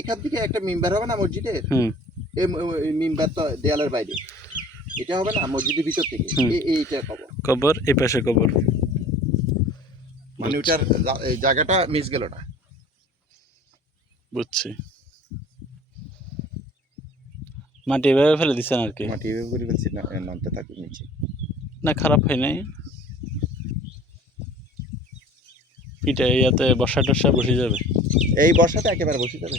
এখান থেকে একটা মিম্বার হবে না মসজিদের, হুম এই মিম্বার তো দেয়ালের বাইরে, এটা হবে না মসজিদের ভিতর থেকে, হুম এইটা কবর। কবর এই পাশে কবর। মানে ওটার এই জায়গাটা মিস গেল না। বুঝছি। মাটি এভাবে ফেলে দিচ্ছেন আর কি? মাটি এভাবে করে ফেলছি না, নামতে থাকবে নিচে। না, খারাপ হয় নাই। পিঠা ইয়াতে বর্ষা টর্ষা বসে যাবে। এই বর্ষাতে একেবারে বসে যাবে,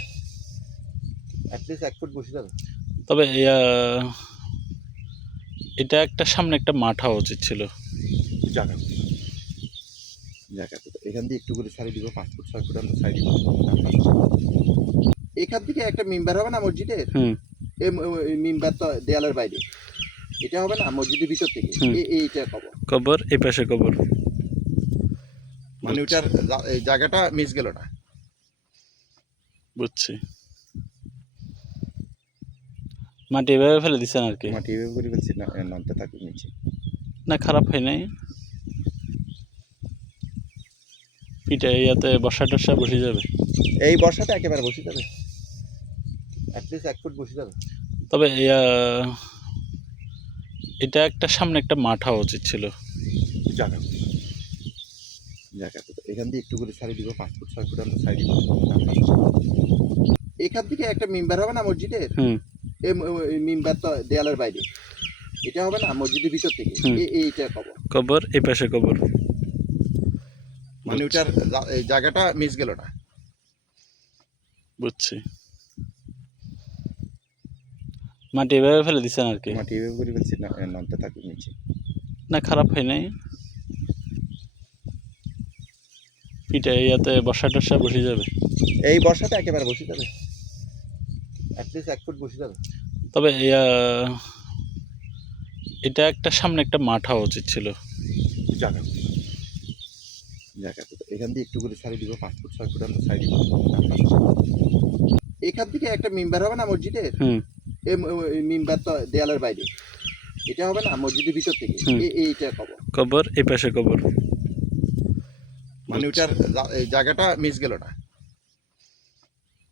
অ্যাটলিস্ট 1 ফুট বসে যাবে। তবে এটা একটা সামনে একটা মাঠ হওয়া উচিত ছিল। জায়গা জায়গা তো এখান দিয়ে একটু করে ছাড়িয়ে দিব, 5 ফুট 6 ফুট আমরা ছাড়িয়ে দিব। এখান থেকে একটা মিম্বার হবে না মসজিদের, হুম এই মিম্বার তো দেয়ালের বাইরে, এটা হবে না মসজিদের ভিতর থেকে, এইটা কবর। কবর এই পাশে কবর। মানে ওটার এই জায়গাটা মিস গেল না। বুঝছি। মাটি এভাবে ফেলে দিচ্ছেন আর কি? মাটি এভাবে করে ফেলছি না, নামতে থাকবে নিচে। না, খারাপ হয় নাই। পিঠা ইয়াতে বর্ষা টর্ষা বসে যাবে। এই বর্ষাতে একেবারে বসে যাবে, অ্যাটলিস্ট 1 ফুট বসে যাবে। তবে এটা একটা সামনে একটা মাঠ হওয়া উচিত ছিল। জায়গা জায়গা তো এখান দিয়ে একটু করে ছাড়িয়ে দিব, 5 ফুট 6 ফুট আমরা ছাড়িয়ে দিব। এখান থেকে একটা মিম্বার হবে না মসজিদের, হুম এই মিম্বার তো দেয়ালের বাইরে, এটা হবে না মসজিদের ভিতর থেকে, এইটা কবর। কবর এই পাশে কবর। মানে ওটার এই জায়গাটা মিস গেল না। বুঝছি। মাটি এভাবে ফেলে দিচ্ছেন আর কি? মাটি এভাবে করে ফেলছি না, নামতে থাকবে নিচে। না, খারাপ হয় নাই। পিঠা ইয়াতে বর্ষা টর্ষা বসে যাবে। এই বর্ষাতে একেবারে বসে যাবে, অ্যাটলিস্ট 1 ফুট বসে যাবে। তবে এটা একটা সামনে একটা মাঠ হওয়া উচিত ছিল। জায়গা জায়গা তো এখান দিয়ে একটু করে ছাড়িয়ে দিব, 5 ফুট 6 ফুট আমরা ছাড়িয়ে দিব। এখান থেকে একটা মিম্বার হবে না মসজিদের, হুম এই মিম্বার তো দেয়ালের বাইরে, এটা হবে না মসজিদের ভিতর থেকে, এইটা কবর। কবর এই পাশে কবর। মানে ওটার এই জায়গাটা মিস গেল না।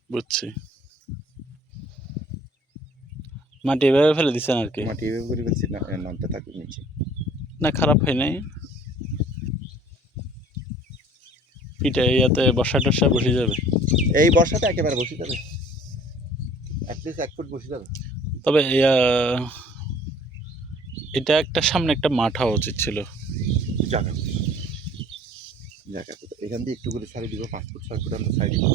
বুঝছি। মাটি এভাবে ফেলে দিচ্ছেন আর কি? মাটি এভাবে করে ফেলছি না, নামতে থাকবে নিচে। না, খারাপ হয় নাই। পিঠা ইয়াতে বর্ষা টর্ষা বসে যাবে। এই বর্ষাতে একেবারে বসে যাবে, অ্যাটলিস্ট 1 ফুট বসে যাবে। তবে এটা একটা সামনে একটা মাঠ হওয়া উচিত ছিল। জায়গা জায়গা তো এখান দিয়ে একটু করে ছাড়িয়ে দিব, 5 ফুট 6 ফুট আমরা ছাড়িয়ে দিব।